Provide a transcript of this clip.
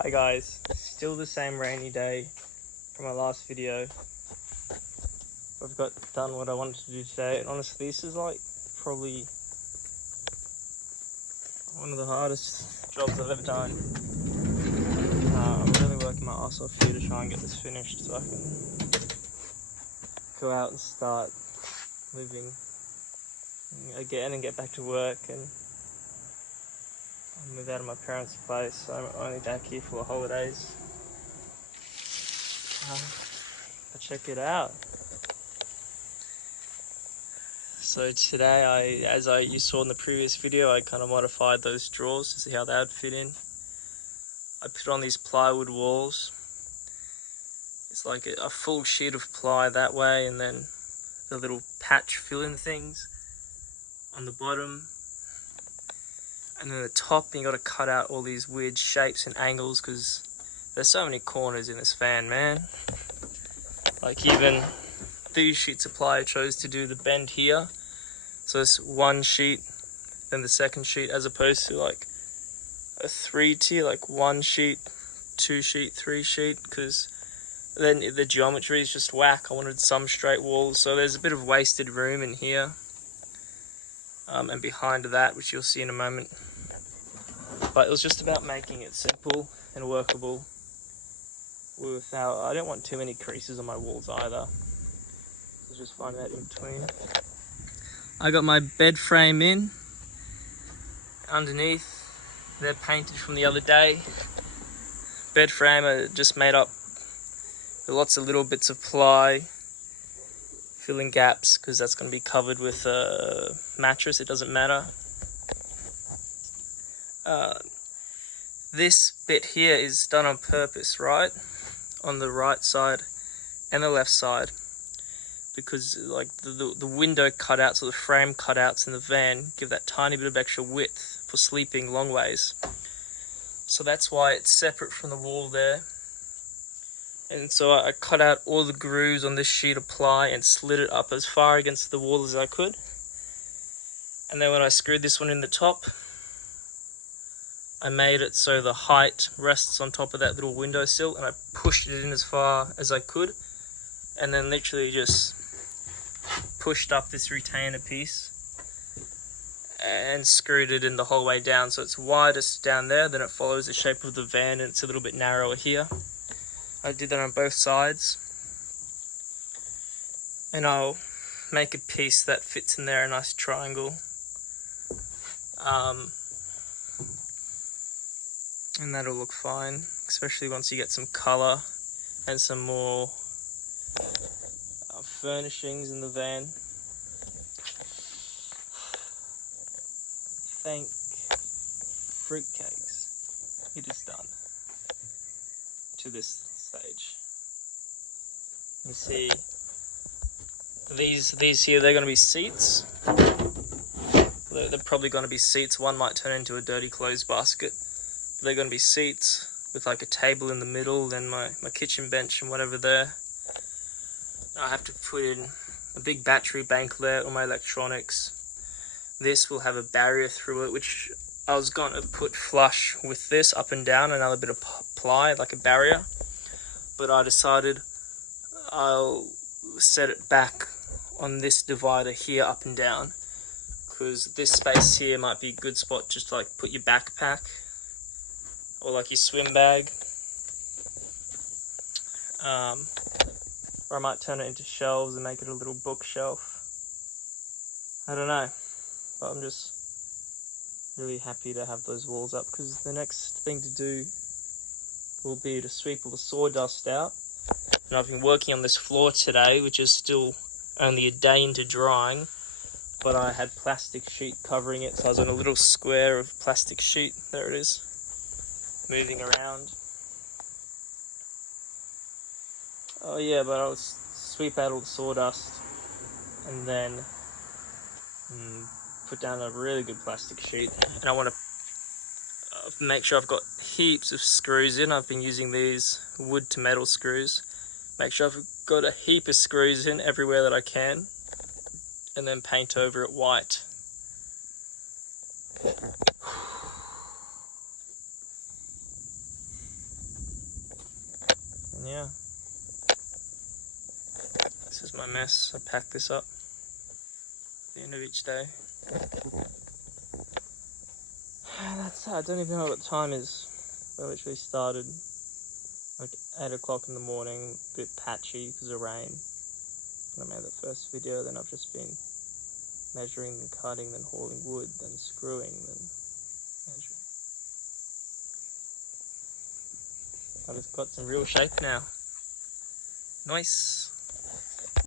Hi guys, still the same rainy day from my last video. I've got done what I wanted to do today, and honestly this is like probably one of the hardest jobs I've ever done. I'm really working my ass off here to try and get this finished so I can go out and start living again and get back to work and move out of my parents' place. So I'm only back here for the holidays. But check it out. So today, as you saw in the previous video, I kind of modified those drawers to see how they would fit in. I put on these plywood walls. It's like a full sheet of ply that way, and then the little patch fill-in things on the bottom. And then the top, you got to cut out all these weird shapes and angles because there's so many corners in this van, man. Like even these sheets of ply I chose to do the bend here. So it's one sheet, then the second sheet, as opposed to like a 3-tier, like 1 sheet, 2 sheet, 3 sheet, because then the geometry is just whack. I wanted some straight walls, so there's a bit of wasted room in here. And behind that, which you'll see in a moment. But it was just about making it simple and workable without, I don't want too many creases on my walls either. So just find that in between. I got my bed frame in. Underneath, they're painted from the other day. Bed frame are just made up with lots of little bits of ply, filling gaps, because that's going to be covered with a mattress, it doesn't matter. This bit here is done on purpose, right? On the right side and the left side. Because like the window cutouts or the frame cutouts in the van give that tiny bit of extra width for sleeping long ways. So that's why it's separate from the wall there. And so I cut out all the grooves on this sheet of ply and slid it up as far against the wall as I could. And then when I screwed this one in the top, I made it so the height rests on top of that little windowsill, and I pushed it in as far as I could. And then literally just pushed up this retainer piece and screwed it in the whole way down, so it's widest down there, then it follows the shape of the van and it's a little bit narrower here. I did that on both sides, and I'll make a piece that fits in there, a nice triangle, and that'll look fine, especially once you get some colour and some more furnishings in the van. Thank fruitcakes, it is done to this stage. You see these here, they're going to be seats. They're probably going to be seats. One might turn into a dirty clothes basket. But they're going to be seats with like a table in the middle, then my kitchen bench and whatever there. I have to put in a big battery bank there, all my electronics. This will have a barrier through it, which I was going to put flush with this up and down, another bit of ply, like a barrier. But I decided I'll set it back on this divider here, up and down, because this space here might be a good spot just to like put your backpack or like your swim bag. Or I might turn it into shelves and make it a little bookshelf. I don't know, but I'm just really happy to have those walls up, because the next thing to do will be to sweep all the sawdust out. And I've been working on this floor today, which is still only a day into drying, but I had plastic sheet covering it, so I was on a little square of plastic sheet. There it is, moving around. Oh yeah, but I'll sweep out all the sawdust and then put down a really good plastic sheet. And I want to make sure I've got heaps of screws in. I've been using these wood to metal screws. Make sure I've got a heap of screws in everywhere that I can, and then paint over it white. yeah, this is my mess. I pack this up at the end of each day. That's it. I don't even know what time is. I literally started like 8 o'clock in the morning, a bit patchy because of rain. When I made the first video, then I've just been measuring and cutting, then hauling wood, then screwing, then measuring. I've just got some real shape now. Nice.